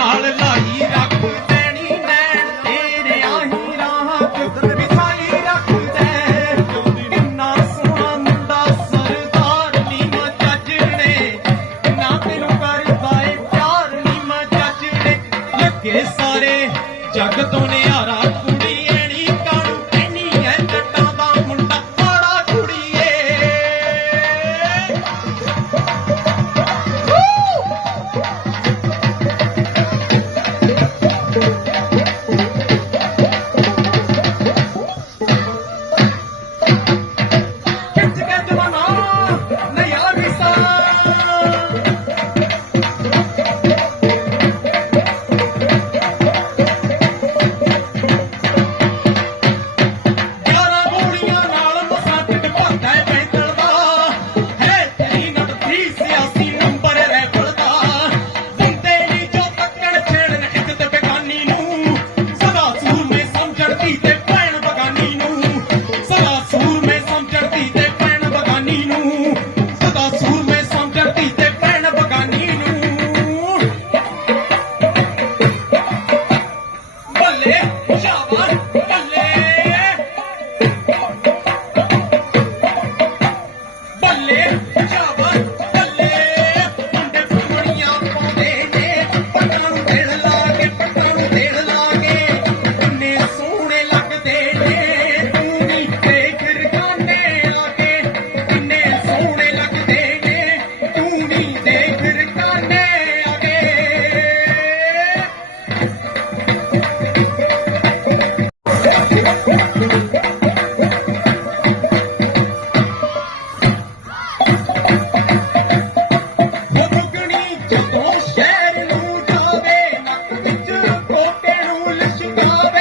நாளெல்லாம் Oh,